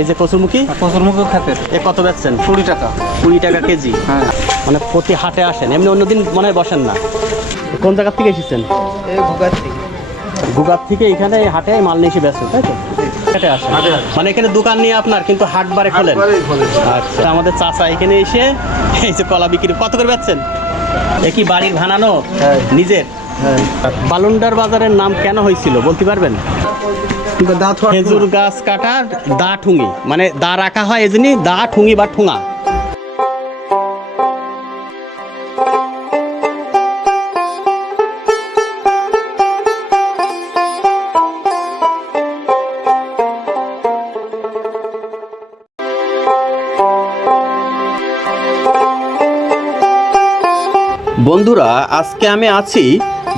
এই যে কচুরমুখী খাতের এ কত বেচছেন? 20 টাকা। 20 টাকা কেজি। হ্যাঁ, মানে প্রতি হাটে আসেন, এমনি অন্যদিন মনে হয় বসেন না। কোন জায়গা থেকে এসেছেন? এই ভুগার থেকে। গুগার থেকে এখানে হাটে মাল নিয়ে এসে বেচছেন, তাই তো? হাটে আসেন, মানে এখানে দোকান নিয়ে আপনার কিন্তু হাট বারে খোলেন। আচ্ছা, আমাদের চাচা এখানে এসে এই যে কলা বিক্রি কত করে বেচছেন? এ কি বাড়ির বানানো? হ্যাঁ। নিজের? হ্যাঁ। বালুন্ডার বাজারের নাম কেন হয়েছিল বলতে পারবেন? খেজুর গাছ কাটার দা ঠুঙি, মানে দা রাখা হয় এজন্য দা ঠুঙি বা ঠুঙা। বন্ধুরা, আজকে আমি আছি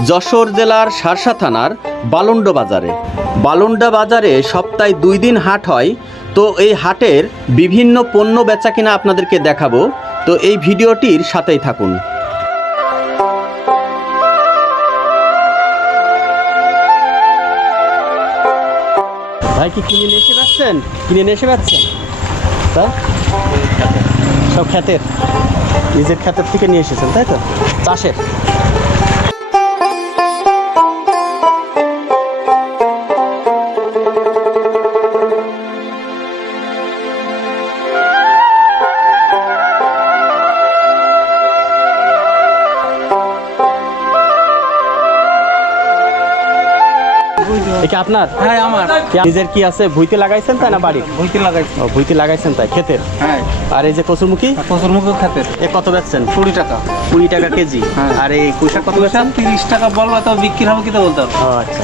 যশোর জেলার শার্শা থানার বালুন্ডা বাজারে। বালুন্ডা বাজারে সপ্তাহে 2 দিন হাট হয়। তো এই হাটের বিভিন্ন পণ্য বেচাকেনা আপনাদেরকে দেখাবো, তো এই ভিডিওটির সাথেই থাকুন। ভাই কি কিনে নিয়ে এসে পাচ্ছেন? কিনে নিয়ে এসে পাচ্ছেন? তাই সব ক্ষেতের, নিজের ক্ষেতের থেকে নিয়ে এসেছেন, তাই তো? চাষের। এটা আপনার? হ্যাঁ, আমার। নিজের কি আছে? ভুইতে লাগাইছেন তাই না বাড়ির? ভুইতে লাগাইছি। ও, ভুইতে লাগাইছেন তাই, ক্ষেতের। হ্যাঁ। আর এই যে কচুরমুখী খাতের এ কত বেচছেন? 20 টাকা। 20 টাকা কেজি। হ্যাঁ। আর এই পুঁইশাক কত বেচছেন? 30 টাকা বলবা তো বিক্রি হবে কি তো বলতে হবে। ও আচ্ছা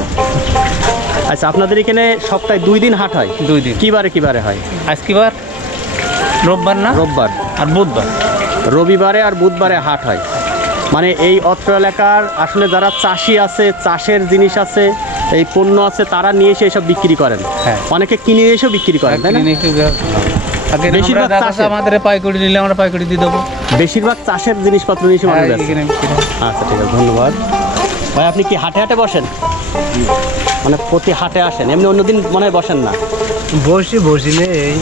আচ্ছা, আপনাদের এখানে সপ্তাহে 2 দিন হাট হয়? 2 দিন। কি বারে হয়? আজকে বার রোববার না? রোববার আর বুধবার। রবিবারে আর বুধবারে হাট হয়। মানে এই অত্র এলাকার আসলে যারা চাষি আছে, চাষের জিনিস আছে, এই পণ্য আছে, তারা নিয়ে এসে এসব বিক্রি করেন। হ্যাঁ। অনেকে কিনে এসেও বিক্রি করেন, তাই না? বেশিরভাগ চাষের। আমাদের পাইকারি নিলে আমরা পাইকারি দিয়ে দেবো। বেশিরভাগ চাষের জিনিসপত্র নিয়ে এসে মানুষ বেচে। আচ্ছা, ঠিক আছে, ধন্যবাদ। ভাই আপনি কি হাটে হাটে বসেন? মানে প্রতি হাটে আসেন, এমনি অন্যদিন মনে হয় বসেন না? বসি নেই।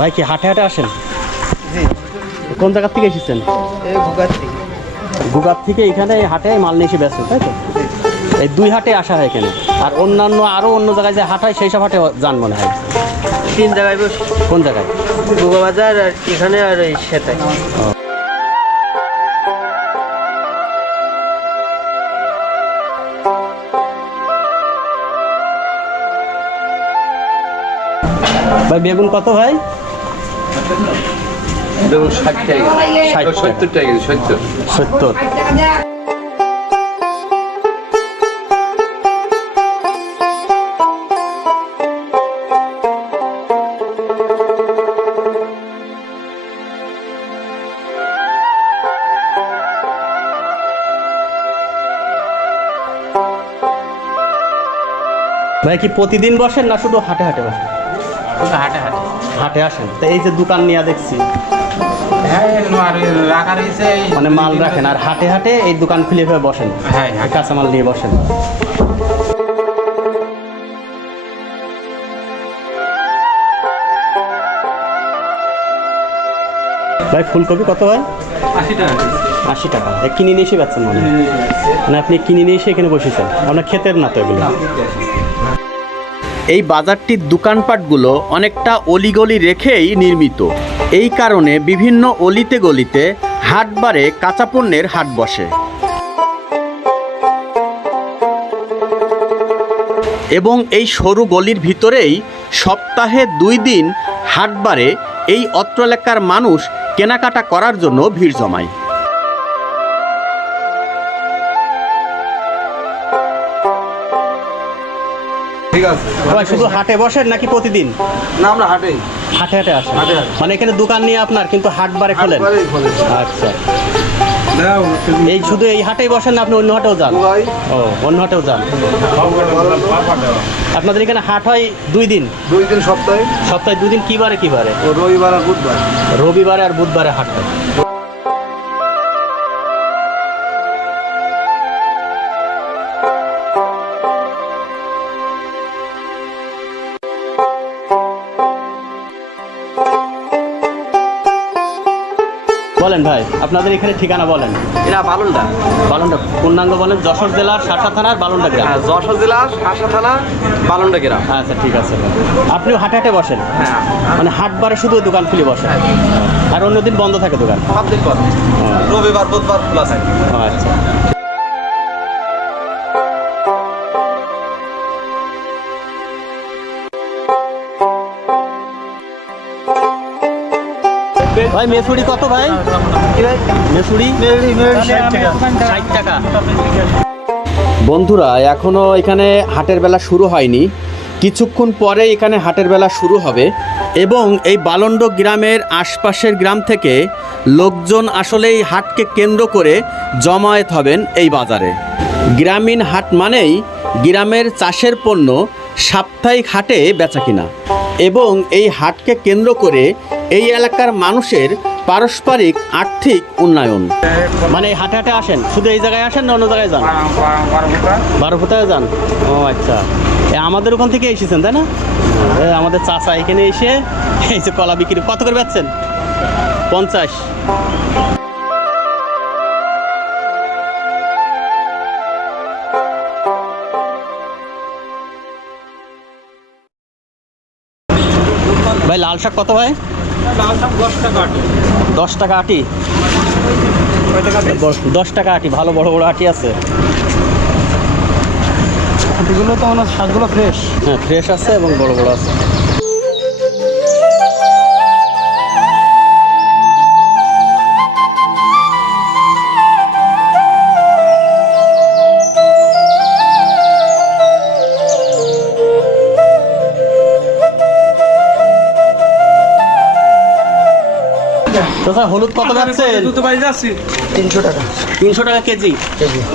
ভাই কি হাটে হাটে আসেন? জি। কোন জায়গা থেকে এসেছেন? এই ভুগার থেকে। গুগার থেকে এখানে হাটে মাল নিয়ে এসে বেচেন, তাই তো? এই 2 হাটে আসা হয় এখানে। আর অন্যান্য আরও অন্য জায়গায় যে হাট হয় সেই সব হাটে যান মনে হয়? 3 জায়গায় বসি। কোন জায়গায়? ভুগা বাজার আর এখানে আর এই সেতাই। ভাই বেগুন কত ভাই? দেখুন 60 টাকা, 70 টাকা, 70। 70। ভাই কি প্রতিদিন বসেন না শুধু হাটে হাটে বসেন? হাটে হাটে। হাটে আসেন, তো এই যে দোকান নিয়ে দেখছি, হ্যাঁ, রাখা রয়েছে। মানে মাল রাখেন আর হাটে হাটে এই দোকান খুলে হয়ে বসেন? হ্যাঁ, কাঁচামাল নিয়ে বসেন। ভাই ফুলকপি কত হয়? 80 টাকা। 80 টাকা। কিনে নিয়ে এসে বেচছেন মনে হয়? মানে আপনি কিনে নিয়ে এসে এখানে বসেছেন, আপনার ক্ষেতের না তো এগুলো? এই বাজারটির দোকানপাটগুলো অনেকটা অলিগলি রেখেই নির্মিত। এই কারণে বিভিন্ন অলিতে গলিতে হাটবারে কাঁচা পণ্যের হাট বসে। এবং এই সরু গলির ভিতরেই সপ্তাহে 2 দিন হাটবারে এই অত্র এলাকার মানুষ কেনাকাটা করার জন্য ভিড় জমায়। ঠিক আছে। ভাই শুধু হাটে বসেন নাকি প্রতিদিন? না, আমরা হাটে হাটে হাটে আসেন। হাটে হাটে। মানে এখানে দোকান নিয়ে আপনার কিন্তু হাট বারে খোলেন? হাটবারেই খোলেন। আচ্ছা। এই শুধু এই হাটেই বসেন না, আপনি অন্য হাটেও যান? ভাই ও, অন্য হাটেও যান। আপনাদের এখানে হাট হয় 2 দিন? 2 দিন সপ্তাহে, সপ্তাহে 2 দিন। কি বারে কি বারে? ও রবিবার আর বুধবার। রবিবারে আর বুধবারে হাট হয়। বলেন ভাই, আপনাদের এখানে ঠিকানা বলেন। এটা বালুনটা। বালুন্ডা পূর্ণাঙ্গ বলেন। যশোর জেলার শার্শা থানার বালুন্ডা গ্রাম। হ্যাঁ, যশোর জেলা শাসা থানা বালুনটা গ্রাম। আচ্ছা, ঠিক আছে। আপনিও হাটে হাটে বসেন? হ্যাঁ, মানে হাটবারে শুধু ওই দোকান খুলে বসেন, আর অন্যদিন বন্ধ থাকে দোকান? 7 দিন পর রবিবার বুধবার খোলা থাকে। ও, আচ্ছা। ভাই মেসুরি কত ভাই? মেসুরি 60 টাকা। বন্ধুরা, এখনো এখানে হাটের বেলা শুরু হয়নি, কিছুক্ষণ পরে এখানে হাটের বেলা শুরু হবে এবং এই বালন্ড গ্রামের আশপাশের গ্রাম থেকে লোকজন আসলে এই হাটকে কেন্দ্র করে জমায়েত হবেন এই বাজারে। গ্রামীণ হাট মানেই গ্রামের চাষের পণ্য সাপ্তাহিক হাটে বেচাকিনা এবং এই হাটকে কেন্দ্র করে এই এলাকার মানুষের পারস্পরিক আর্থিক উন্নয়ন। মানে হাটে হাটে আসেন? শুধু এই জায়গায় আসেন না অন্য জায়গায় যান? বারোপুতায় যান। ও আচ্ছা, আমাদের ওখান থেকে এসেছেন তাই না? আমাদের চাচা এখানে এসে এই যে কলা বিক্রি কত করে বেচছেন? 50। ভাই লাল শাক কত ভাই? 10 টাকা আটি। 10 টাকা আটি। ভালো বড় বড় আটি আছে? এগুলো তো আমার শাকগুলো ফ্রেশ। হ্যাঁ, ফ্রেশ আছে এবং বড় বড় আছে। তো স্যার হলুদ কত যাচ্ছেন? 300 টাকা। 300 টাকা কেজি।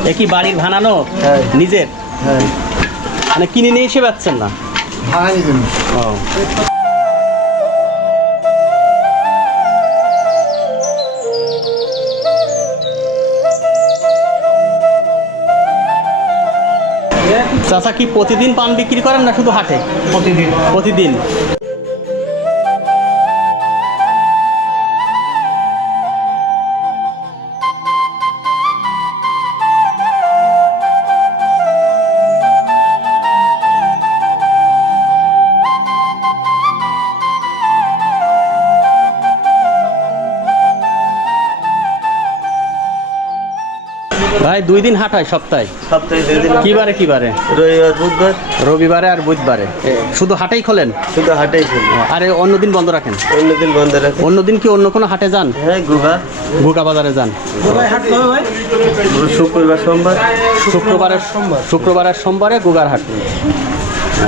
এ কি বাড়ির বানানো? হ্যাঁ। নিজের? হ্যাঁ, মানে কিনে নিয়ে এসে পাচ্ছেন না? ভাঙানি জন্য। ও। চাচা কি প্রতিদিন পান বিক্রি করেন না শুধু হাটে? প্রতিদিন। প্রতিদিন। ভাই 2 দিন হাট হয় সপ্তাহে? সপ্তাহে 2 দিন। কি বারে কি বারে? রবিবার বুধবার। রবিবারে আর বুধবারে। শুধু হাটেই খোলেন? শুধু হাটেই খুলি। আরে অন্য দিন বন্ধ রাখেন? অন্য দিন বন্ধ রাখে। অন্য দিন কি অন্য কোনো হাটে যান? হ্যাঁ, গুগা। ভুকা বাজারে যান? হাট কবে ভাই? শুক্রবার সোমবার। শুক্রবার আর সোমবারে গুগার হাট।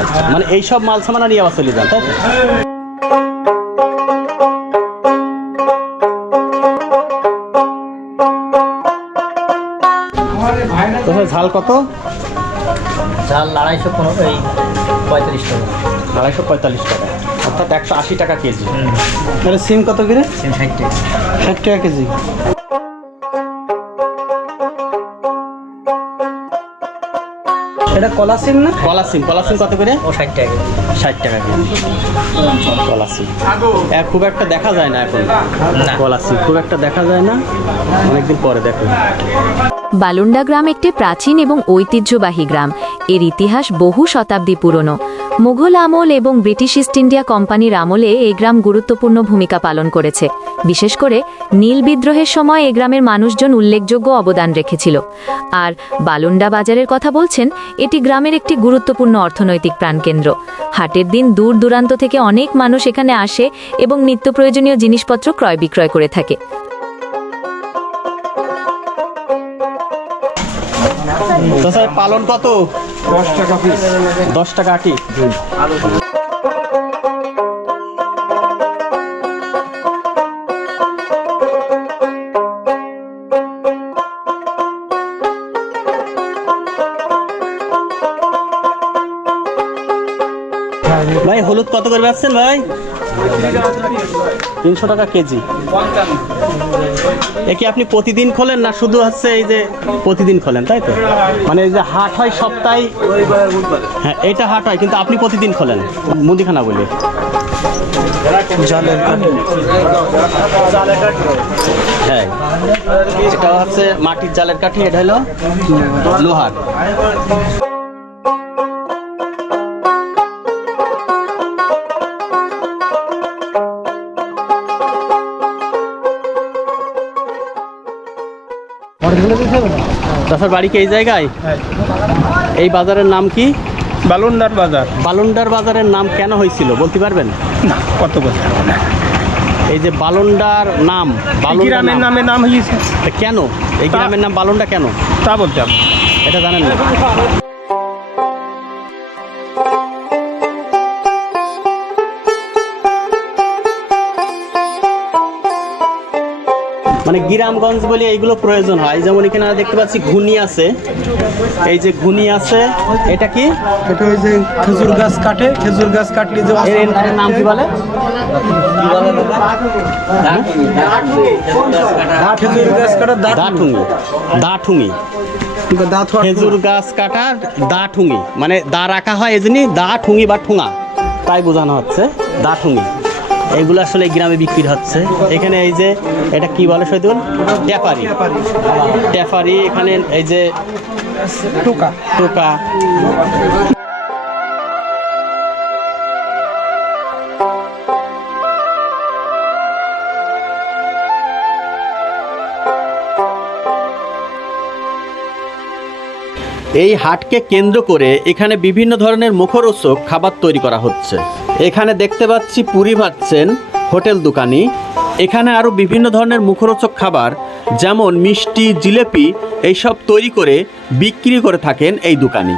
আচ্ছা, মানে এইসব মাল সামানা নিয়ে আবার চলে যান তাই তো? তো ভাই ঝাল কত? ঝাল 250 45 টাকা। 245 টাকা, অর্থাৎ 180 টাকা কেজি। তাহলে সিম কত করে? সিম 60 টাকা। 60 টাকা কেজি। এটা কলা সিম না? কলা সিম কত করে? ও 60 টাকা। 60 টাকা কেজি কলা সিম। খুব একটা দেখা যায় না এখন কলা সিম, খুব একটা দেখা যায় না, অনেকদিন পরে দেখো। বালুন্ডা গ্রাম একটি প্রাচীন এবং ঐতিহ্যবাহী গ্রাম। এর ইতিহাস বহু শতাব্দী পুরনো। মুঘল আমল এবং ব্রিটিশ ইস্ট ইন্ডিয়া কোম্পানির আমলে এই গ্রাম গুরুত্বপূর্ণ ভূমিকা পালন করেছে। বিশেষ করে নীল বিদ্রোহের সময় এই গ্রামের মানুষজন উল্লেখযোগ্য অবদান রেখেছিল। আর বালুন্ডা বাজারের কথা বলছেন, এটি গ্রামের একটি গুরুত্বপূর্ণ অর্থনৈতিক প্রাণকেন্দ্র। হাটের দিন দূর দূরান্ত থেকে অনেক মানুষ এখানে আসে এবং নিত্য প্রয়োজনীয় জিনিসপত্র ক্রয় বিক্রয় করে থাকে। তো স্যার পালন কত? 10 টাকা পিস। 10 টাকা আটি। করে বেচছেন ভাই? 300 টাকা কেজি। এ কি আপনি প্রতিদিন খোলেন না শুধু হচ্ছে এই যে প্রতিদিন খোলেন, তাই তো? মানে এই যে হাট হয় সপ্তাহে, হ্যাঁ এটা হাট হয় কিন্তু আপনি প্রতিদিন খোলেন মুদিখানা বলে। জালের কাঠি। হ্যাঁ, এটা হচ্ছে মাটির জালের কাঠি, এটা হলো লোহার। তাছাড়া বাড়ি কি এই জায়গায়? এই বাজারের নাম কি? বালুন্ডার বাজার। বালুন্ডার বাজারের নাম কেন হয়েছিল বলতে পারবেন? না, কত বছর না। এই যে বালুন্ডার নাম, গ্রামের নামে নাম হয়েছে। কেন এই গ্রামের নাম বালুন্ডা কেন তা বলতে হবে, এটা জানেন না? মানে গ্রামগঞ্জ বলে এইগুলো প্রয়োজন হয়। যেমন এখানে দেখতে পাচ্ছি ঘুনি আছে, এই যে ঘুনি আছে, এটা কি? এটা ওই যে খেজুর গাছ কাটে, খেজুর গাছ কাটলে যে এর নাম কি বলে? খেজুর গাছ কাটার দাঠুঙি। দাঠুঙি, খেজুর গাছ কাটার দাঠুঙি, মানে দা রাখা হয় এই জন্যই দাঠুঙি বা ঠুঙা, তাই বোঝানো হচ্ছে দাঠুঙি। এইগুলো আসলে এই গ্রামে বিক্রি হচ্ছে। এখানে এই যে এটা কি বলে শহীদুল? ট্যাপারি। ট্যাপারি, এখানে এই যে টোকা। টোকা। এই হাটকে কেন্দ্র করে এখানে বিভিন্ন ধরনের মুখরোচক খাবার তৈরি করা হচ্ছে। এখানে দেখতে পাচ্ছি পুরি ভাজছেন হোটেল দোকানি। এখানে আরও বিভিন্ন ধরনের মুখরোচক খাবার যেমন মিষ্টি, জিলেপি এইসব তৈরি করে বিক্রি করে থাকেন এই দোকানি।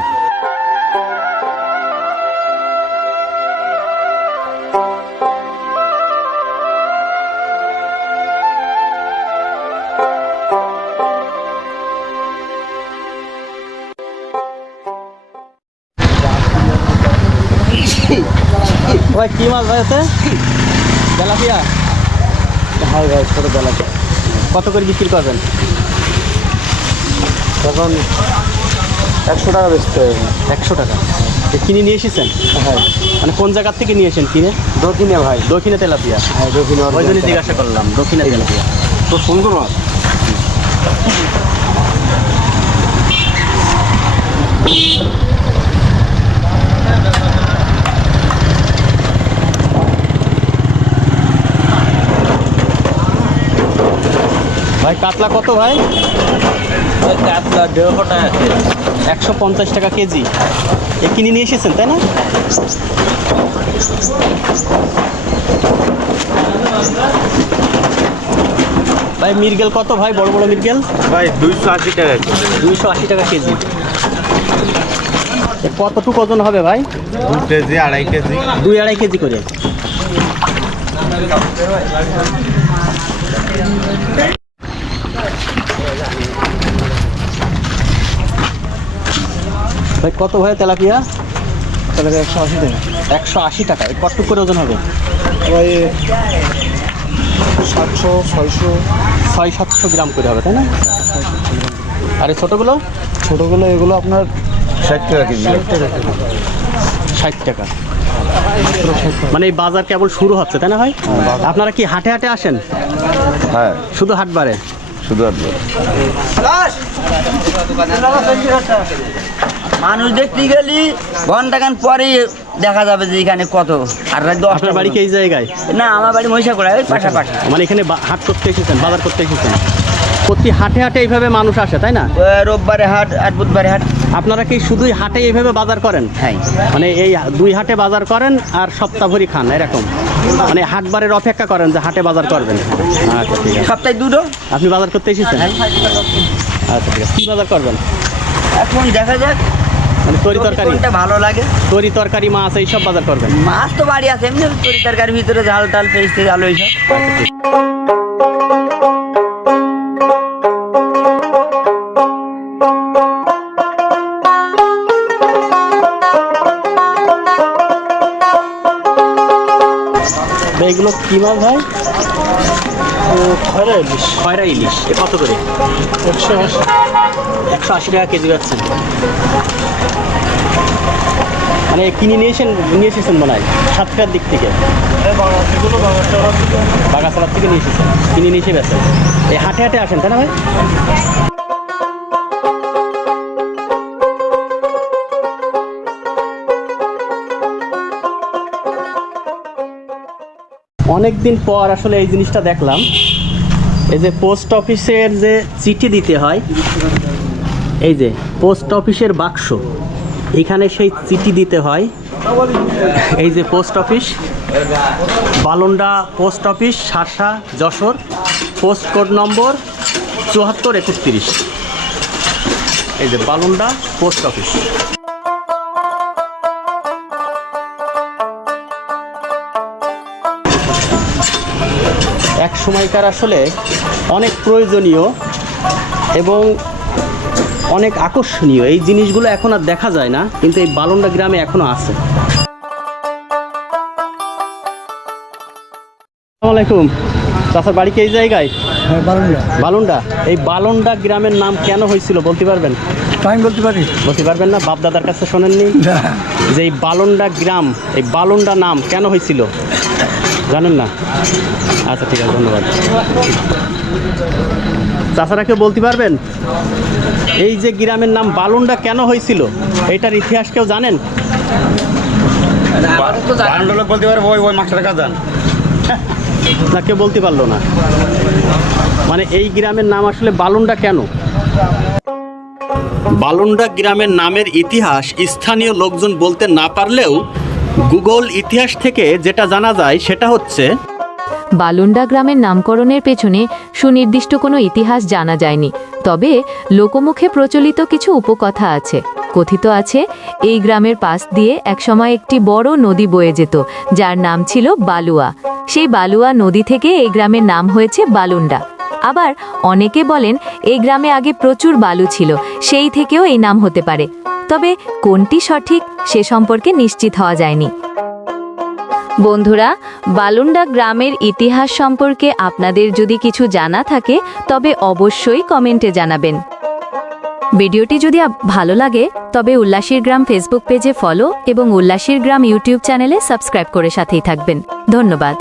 ভাই কি মাছ ভাই আছে? তেলাপিয়া? হ্যাঁ ভাই, ছোটো তেলাপিয়া। কত করে বিক্রি করবেন? তখন 100 টাকা বেচতে হবে। 100 টাকা। কিনে নিয়ে এসেছেন? হ্যাঁ। মানে কোন জায়গার থেকে নিয়ে এসেছেন কিনে? দক্ষিণে ভাই। দক্ষিণে তেলাপিয়া? হ্যাঁ, দক্ষিণে। ওই জন্য জিজ্ঞাসা করলাম, দক্ষিণে তেলাপিয়া তো সুন্দর মাছ। ভাই কাতলা কত ভাই? কাতলা 150 টাকা। 150 টাকা কেজি। এ কিনে নিয়ে এসেছেন তাই না? ভাই মৃগেল কত ভাই, বড় বড় মৃগেল? ভাই 280 টাকা। 280 টাকা কেজি। কতটুকু ওজন হবে ভাই? 2 কেজি, 2.5 কেজি। 2-2.5 কেজি করে। ভাই কত ভাই তেলাপিয়া? তেলাপিয়া 180 টাকা। 180 টাকা। কতটুকু করে ওজন হবে? ভাই 700, 600, 600-700 গ্রাম করে হবে তাই না? আর এই ছোটোগুলো? ছোটোগুলো এগুলো আপনার 60 টাকা কেজি। 60 টাকা। মানে এই বাজার কেবল শুরু হচ্ছে তাই না ভাই? আপনারা কি হাটে হাটে আসেন? হ্যাঁ, শুধু হাটবারে? শুধু আসবে। মানুষ দেখতে গেলি ঘন্টাখান পরেই দেখা যাবে যে এখানে কত। আর রাত 10টা। আপনার বাড়ি কি এই জায়গায়? না, আমার বাড়ি মহিষাকুড়া, ওই পাশাপাশি। মানে এখানে হাট করতে এসেছেন, বাজার করতে এসেছেন? প্রতি হাটে হাটে এইভাবে মানুষ আসে তাই না? রোববারে হাট আর বুধবারে হাট। আপনারা কি শুধুই হাটে এইভাবে বাজার করেন? হ্যাঁ। মানে এই 2 হাটে বাজার করেন আর সপ্তাহভরি খান এরকম? মানে হাটবারের অপেক্ষা করেন যে হাটে বাজার করবেন? আচ্ছা ঠিক আছে। সপ্তাহে দুটো। আপনি বাজার করতে এসেছেন? আচ্ছা ঠিক আছে। কী বাজার করবেন এখন দেখা যাক মানে? তরি তরকারি? কোনটা ভালো লাগে। তরি তরকারি, মাছ এইসব বাজার করবেন? মাছ তো বাড়ি আছে, এমনি তরি তরকারির ভিতরে ঝাল টাল পেস্টে ঝাল এইসব। ইলিশ। খয়রা ইলিশ এ কত করে? 180। 180 টাকা কেজি পাচ্ছেন। মানে কিনে নিয়ে এসেছেন মনে হয় সাতটার দিক থেকে, বাগাছড়ার থেকে নিয়ে এসেছেন, কিনে নিয়ে এসে বেছেন। এই হাটে হাটে আসেন তাই না ভাই? অনেক দিন পর আসলে এই জিনিসটা দেখলাম, এই যে পোস্ট অফিসের যে চিঠি দিতে হয়, এই যে পোস্ট অফিসের বাক্স, এখানে সেই চিঠি দিতে হয়। এই যে post office, Balunda post office, Sharsha, Jessore, post code number 7431। এই যে বালুন্ডা পোস্ট অফিস। এক সময়কার আসলে অনেক প্রয়োজনীয় এবং অনেক আকর্ষণীয় এই জিনিসগুলো এখন আর দেখা যায় না, কিন্তু এই বালুন্ডা গ্রামে এখনো আছে। আসসালামু আলাইকুম। চাচার বাড়ি কি এই জায়গায়? হ্যাঁ, বালুন্ডা। বালুন্ডা। এই বালুন্ডা গ্রামের নাম কেন হয়েছিল বলতে পারবেন? আমি বলতে পারি। বলতে পারবেন না? বাপ দাদার কাছে শোনেননি যে এই বালুন্ডা গ্রাম, এই বালুন্ডা নাম কেন হয়েছিল জানেন না? আচ্ছা ঠিক আছে, ধন্যবাদ। চাচারা কেউ বলতে পারবেন এই যে গ্রামের নাম বালুন্ডা কেন হয়েছিল, এইটার ইতিহাস কেউ জানেন? লোক বলতে পারবো, ওই মাস্টার কাজান। না, কেউ বলতে পারলো না। মানে এই গ্রামের নাম আসলে বালুন্ডা কেন? বালুন্ডা গ্রামের নামের ইতিহাস স্থানীয় লোকজন বলতে না পারলেও গুগল ইতিহাস থেকে যেটা জানা যায় সেটা হচ্ছে বালুন্ডা গ্রামের নামকরণের পেছনে সুনির্দিষ্ট কোনো ইতিহাস জানা যায়নি, তবে লোকমুখে প্রচলিত কিছু উপকথা আছে। কথিত আছে এই গ্রামের পাশ দিয়ে একসময় একটি বড় নদী বয়ে যেত, যার নাম ছিল বালুয়া। সেই বালুয়া নদী থেকে এই গ্রামের নাম হয়েছে বালুন্ডা। আবার অনেকে বলেন এই গ্রামে আগে প্রচুর বালু ছিল, সেই থেকেও এই নাম হতে পারে। তবে কোনটি সঠিক সে সম্পর্কে নিশ্চিত হওয়া যায়নি। বন্ধুরা, বালুন্ডা গ্রামের ইতিহাস সম্পর্কে আপনাদের যদি কিছু জানা থাকে তবে অবশ্যই কমেন্টে জানাবেন। ভিডিওটি যদি ভালো লাগে তবে উল্লাসীর গ্রাম ফেসবুক পেজে ফলো এবং উল্লাসীর গ্রাম ইউটিউব চ্যানেলে সাবস্ক্রাইব করে সাথেই থাকবেন। ধন্যবাদ।